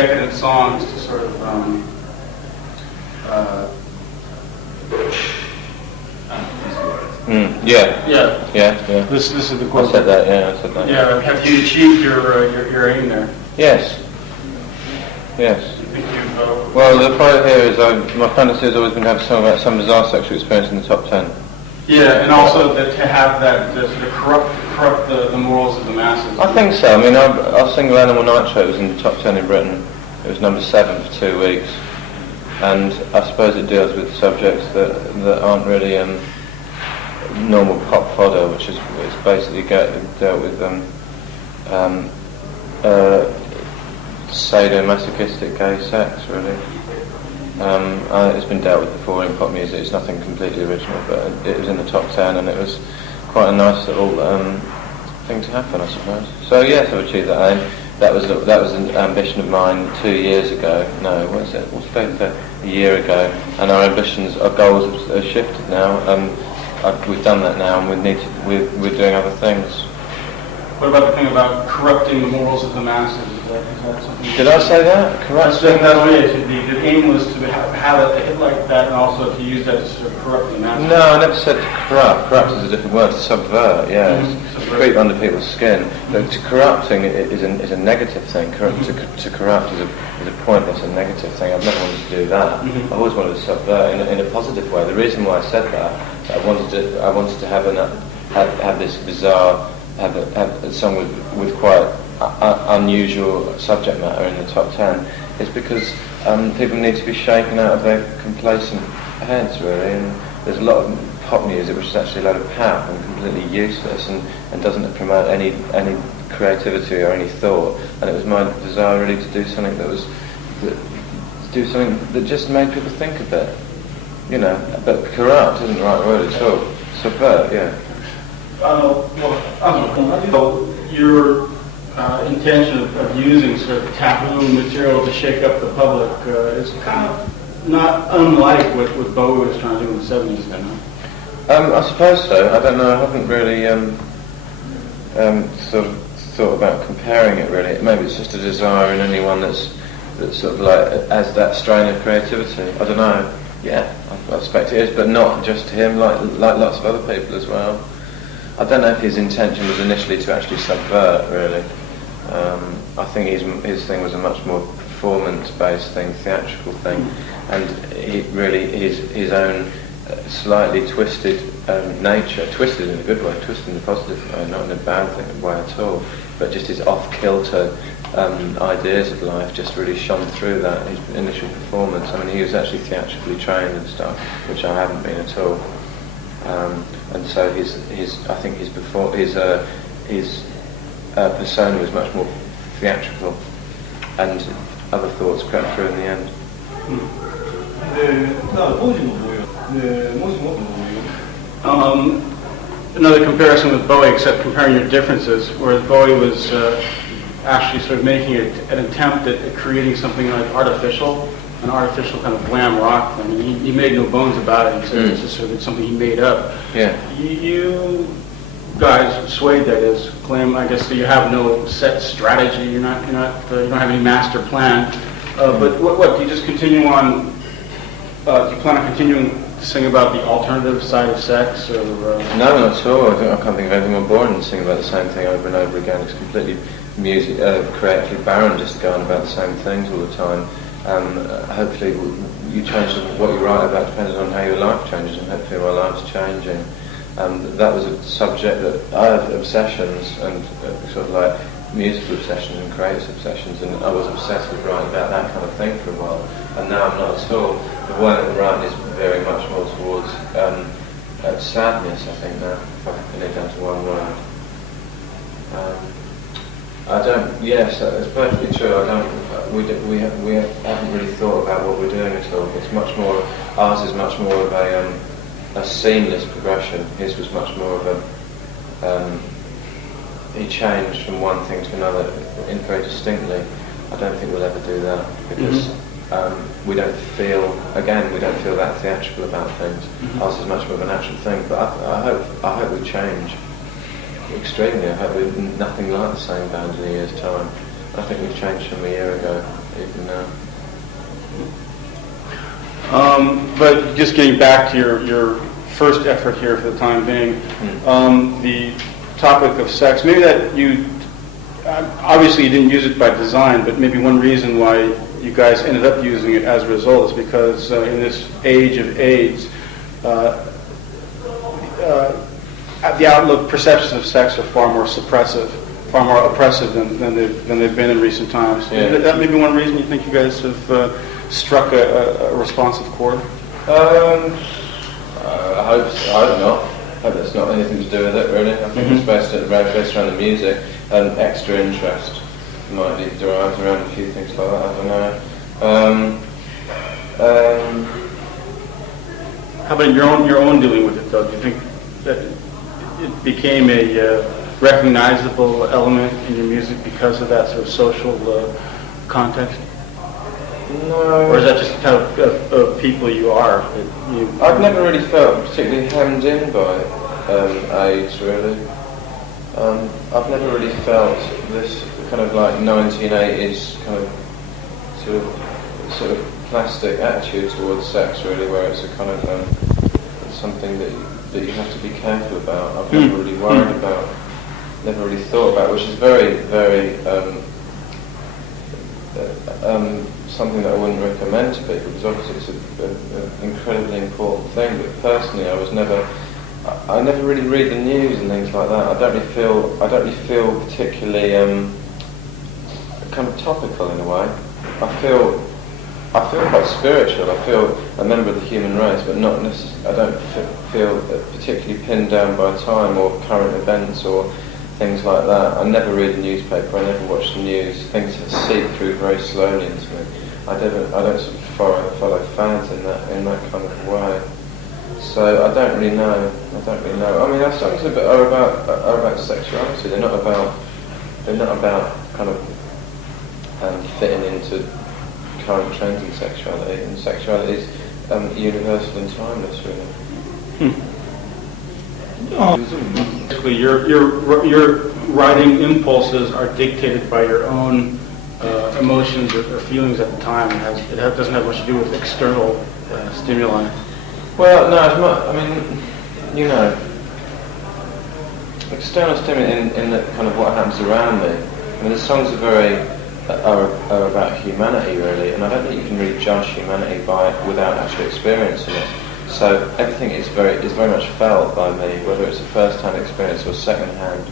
decadent songs to sort of Yeah. This is the quote. I said that. Yeah. Have you achieved your aim there? Yes. You think you've, well, the point here is my fantasy has always been to have some bizarre sexual experience in the top 10. Yeah, and also to have that to sort of corrupt the morals of the masses. I think so. I mean, our single Animal Nitro was in the top 10 in Britain. It was number 7 for 2 weeks, and I suppose it deals with subjects that aren't really normal pop fodder, which is basically dealt with sadomasochistic gay sex, really. It's been dealt with before in pop music. It's nothing completely original, but it was in the top 10, and it was quite a nice little thing to happen, I suppose. So yes, I've achieved that aim. That was an ambition of mine 2 years ago. No, what is it? What's it? A year ago, and our goals have shifted now. We've done that now, and we're doing other things. What about the thing about corrupting the morals of the masses? Is that something? Did I say that? Corrupting? That's what it is. The aim was to have a hit like that, and also to use that to sort of corrupt the masses. No, I never said to corrupt. Corrupt is a different word. To subvert, yeah. Mm-hmm. Creep under people's skin. But to corrupting is a negative thing. To corrupt is a pointless and negative thing. I've never wanted to do that. Mm-hmm. I always wanted to subvert in a positive way. The reason why I said that, I wanted to have this bizarre. Have some with quite unusual subject matter in the top 10 is because people need to be shaken out of their complacent heads, really. And there's a lot of pop music which is actually a load of pap and completely useless and doesn't promote any creativity or any thought. And it was my desire really to do something that just made people think a bit, you know. But corrupt isn't the right word at all. Subvert, yeah. Your intention of using sort of taboo material to shake up the public is kind of not unlike what Bowie was trying to do in the 70s, then, huh? I suppose so. I don't know. I haven't really sort of thought about comparing it, really. Maybe it's just a desire in anyone that's sort of like has that strain of creativity. I don't know. Yeah, I suspect it is, but not just him, like lots of other people as well. I don't know if his intention was initially to actually subvert, really. I think his thing was a much more performance-based thing, theatrical thing, and his own slightly twisted nature, twisted in a good way, twisted in a positive way, not in a bad way at all, but just his off-kilter ideas of life just really shone through that, his initial performance. I mean, he was actually theatrically trained and stuff, which I haven't been at all. And so I think his persona was much more theatrical, and other thoughts crept through in the end. Another comparison with Bowie, except comparing your differences, where Bowie was actually sort of making an attempt at creating something like an artificial kind of glam rock thing. He made no bones about it. He said it's just sort of something he made up. Yeah. You guys, Suede, that is, claim, I guess, that you have no set strategy. You don't have any master plan. But what do you just continue on? Do you plan on continuing to sing about the alternative side of sex? Or no, not at all. I can't think of anything more boring than singing about the same thing over and over again. It's completely creatively barren just to go on about the same things all the time. Hopefully you change what you write about depending on how your life changes, and hopefully my life's changing. That was a subject that I have obsessions, and sort of like musical obsessions and creative obsessions, and I was obsessed with writing about that kind of thing for a while, and now I'm not at all. The way I'm writing is very much more towards sadness, I think, now, if I can pin it down to one word. I don't. Yes, it's perfectly true. I don't. We haven't really thought about what we're doing at all. It's much more. Ours is much more of a seamless progression. His was much more of a. He changed from one thing to another very distinctly. I don't think we'll ever do that because we don't feel that theatrical about things. Ours is much more of a natural thing. But I hope we change. Extremely. I hope we're nothing like the same band in a year's time. I think we've changed from a year ago even now. But just getting back to your first effort here for the time being, the topic of sex, maybe that you, obviously you didn't use it by design, but maybe one reason why you guys ended up using it as a result is because in this age of AIDS, the outlook, perceptions of sex are far more suppressive, far more oppressive than they've been in recent times. Yeah. That may be one reason you think you guys have struck a responsive chord? I hope not. I hope that's not anything to do with it, really. I think it's based around the music and extra interest might be derived around a few things like that. I don't know. How about your own dealing with it, though? Do you think that it became a recognizable element in your music because of that sort of social context? No. Or is that just the type of people you are? I've never really felt particularly hemmed in by AIDS, really. I've never really felt this kind of like 1980s kind of sort of plastic attitude towards sex, really, where it's a kind of something that you have to be careful about. I've never really worried about, never really thought about, which is very, very something that I wouldn't recommend to people, because obviously it's an incredibly important thing. But personally, I never really read the news and things like that. I don't really feel particularly kind of topical in a way. I feel quite spiritual. I feel a member of the human race, but not necessarily. I don't feel particularly pinned down by time or current events or things like that. I never read the newspaper. I never watch the news. Things seep through very slowly into me. I don't sort of follow fads in that kind of way. So I don't really know. I mean, our songs are about sexuality. They're not about kind of fitting into current trends in sexuality. And sexuality is universal and timeless, really. Basically, your writing impulses are dictated by your own emotions or feelings at the time. It doesn't have much to do with external stimuli. Well, no, it's not. I mean, external stimuli in the kind of what happens around me. I mean, the songs are about humanity, really, and I don't think you can really judge humanity without actually experiencing it. So everything is very much felt by me, whether it's a first-hand experience or second-hand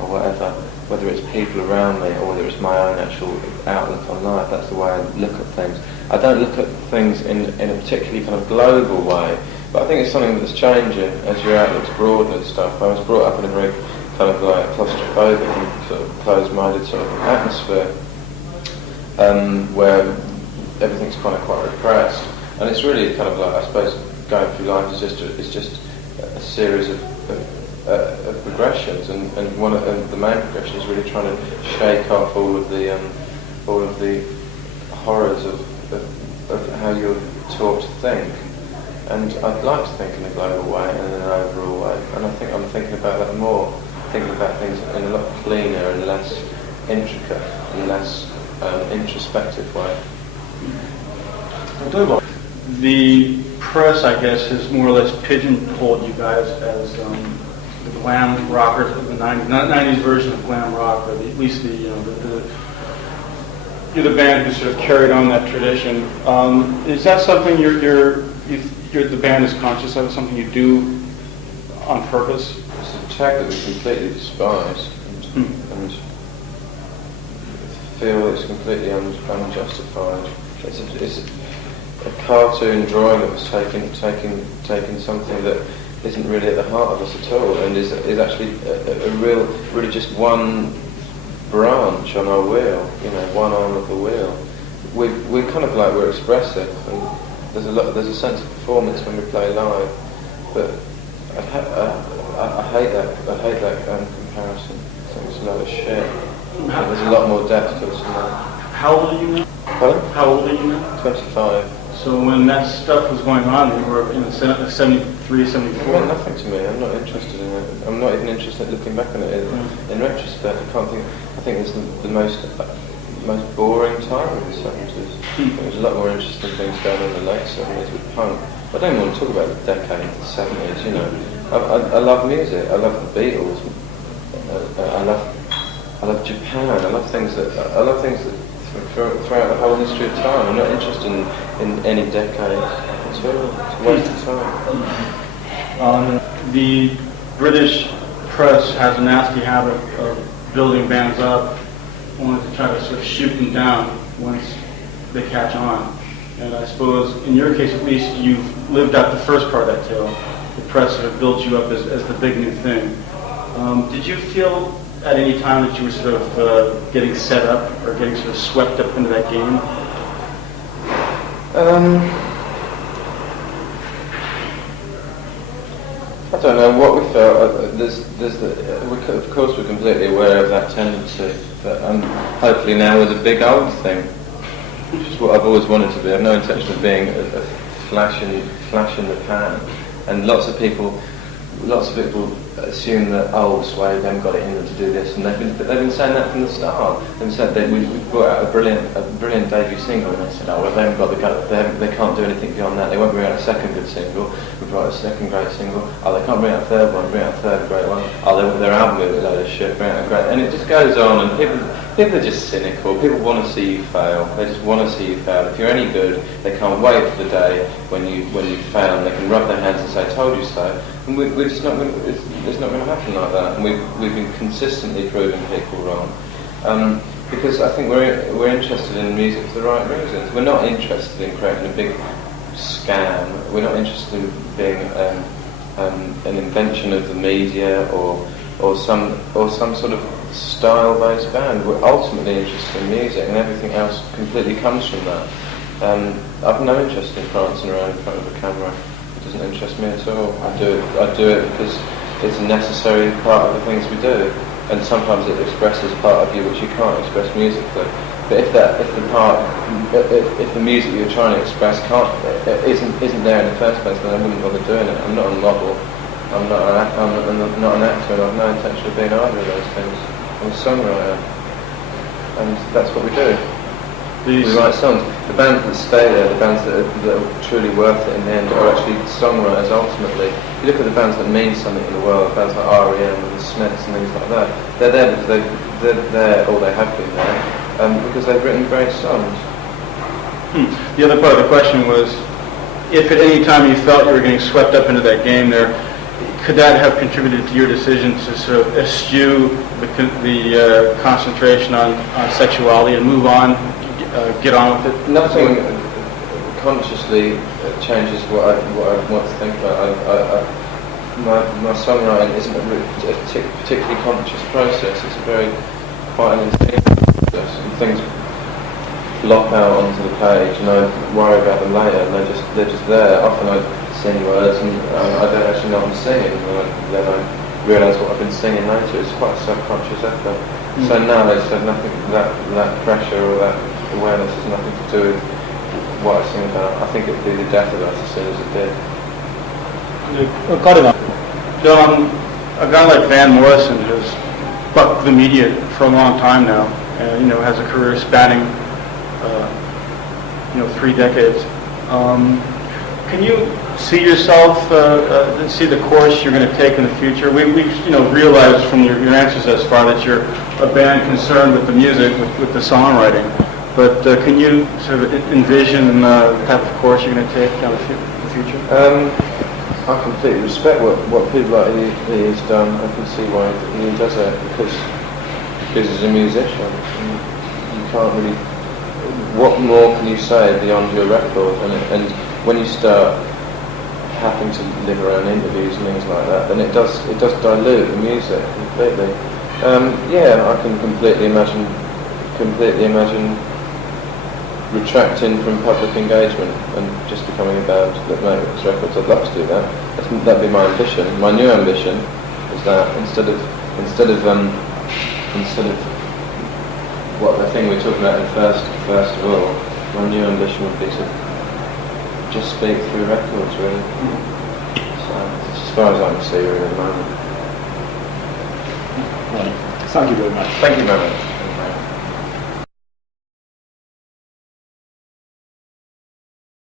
or whatever, whether it's people around me or whether it's my own actual outlook on life. That's the way I look at things. I don't look at things in a particularly kind of global way, but I think it's something that's changing as your outlook's broadened and stuff. I was brought up in a very kind of like claustrophobic and sort of closed-minded sort of atmosphere, where everything's kind of quite repressed, and it's really kind of like, I suppose, going through life is just a series of progressions, and the main progression is really trying to shake off all of the horrors of how you're taught to think. And I'd like to think in a global way and in an overall way, and I think I'm thinking about that more, thinking about things in a lot cleaner and less intricate and less introspective way. The press, I guess, has more or less pigeonholed you guys as the glam rockers of the 90s, not 90s version of glam rock, or at least you're the band who sort of carried on that tradition. Is that something the band is conscious of, something you do on purpose? It's a tag that we completely despise and feel it's completely unjustified. It's a cartoon drawing that was taking something that isn't really at the heart of us at all, and is actually really just one branch on our wheel, one arm of the wheel. We're kind of like, we're expressive, and there's a sense of performance when we play live, but I hate that comparison. I think it's a lot of shit. There's a lot more depth to it than that. How old are you now? Pardon? How old are you now? 25. So when that stuff was going on, you were in 73, 74? It meant nothing to me. I'm not interested in it. I'm not even interested in looking back on it in retrospect. I think it's the most most boring time of the 70s. There was a lot more interesting things going on in the late 70s with punk. I don't want to talk about the decade of the 70s, you know. I love music, I love the Beatles, I love Japan, I love things that throughout the whole history of time. I'm not interested in any decade at all. It's a waste of time. The British press has a nasty habit of building bands up, only to try to sort of shoot them down once they catch on. And I suppose, in your case at least, you've lived out the first part of that tale. The press sort of built you up as the big new thing. Did you feel at any time that you were sort of getting set up or getting sort of swept up into that game? I don't know what we felt. Of course, we're completely aware of that tendency, but hopefully now we're the big old thing, which is what I've always wanted to be. I've no intention of being a flash in the pan, and lots of people assume that Suede haven't got it in them to do this, and they've been saying that from the start. They've said that we brought out a brilliant debut single, and they said, oh well, they haven't got they can't do anything beyond that. They won't bring out a second good single. We brought out a second great single. Oh, they can't bring out a third one. Bring out a third great one. Oh, their album is a load of shit. Bring out a great, and it just goes on. And people are just cynical. People want to see you fail. They just want to see you fail. If you're any good, they can't wait for the day when you fail, and they can rub their hands and say, "Told you so." And we're just not going. It's not going to happen like that. And we've been consistently proving people wrong. Because I think we're interested in music for the right reasons. We're not interested in creating a big scam. We're not interested in being an invention of the media or some sort of style-based band. We're ultimately interested in music, and everything else completely comes from that. I've no interest in prancing around in front of a camera. It doesn't interest me at all. I do it because it's a necessary part of the things we do, and sometimes it expresses part of you which you can't express musically. But if the music you're trying to express isn't there in the first place, then I wouldn't bother doing it. I'm not a model. I'm not an actor, and I've no intention of being either of those things. I'm a songwriter, and that's what we do. We write songs. The bands that stay there, the bands that are truly worth it in the end, are actually songwriters ultimately. If you look at the bands that mean something in the world, bands like R.E.M. and the Smiths and things like that, they're there because they're there, or they have been there, because they've written great songs. The other part of the question was, if at any time you felt you were getting swept up into that game there, could that have contributed to your decision to sort of eschew the concentration on sexuality and move on, get on with it? Nothing consciously changes what I want to think about. My songwriting isn't a particularly conscious process. It's a very quiet and instinctive process. And things flop out onto the page, and I worry about them later, and they're just there. Often I sing words, and I don't actually know what I'm singing, and then I realise what I've been singing later. It's quite a subconscious effort. So now it's nothing. That pressure or that awareness has nothing to do with what I sing about. I think it would be the death of us as soon as it did. Got enough. A guy like Van Morrison has bucked the media for a long time now, and has a career spanning 3 decades. Can you see yourself, see the course you're going to take in the future? We realized from your answers thus far that you're a band concerned with the music, with the songwriting. But can you sort of envision the type of course you're going to take down the future? I completely respect what people like he has done. I can see why he does it, because he's a musician. You can't really. What more can you say beyond your record? And when you start having to live around interviews and things like that, then it does dilute the music completely. I can completely imagine retracting from public engagement and just becoming a band that makes records. I'd love to do that. That'd be my ambition. My new ambition is that instead of what the thing we were talking about in first of all, my new ambition would be to just speak through records, really. So as far as I can see, really, at the moment. Right. Thank you very much. Thank you very much.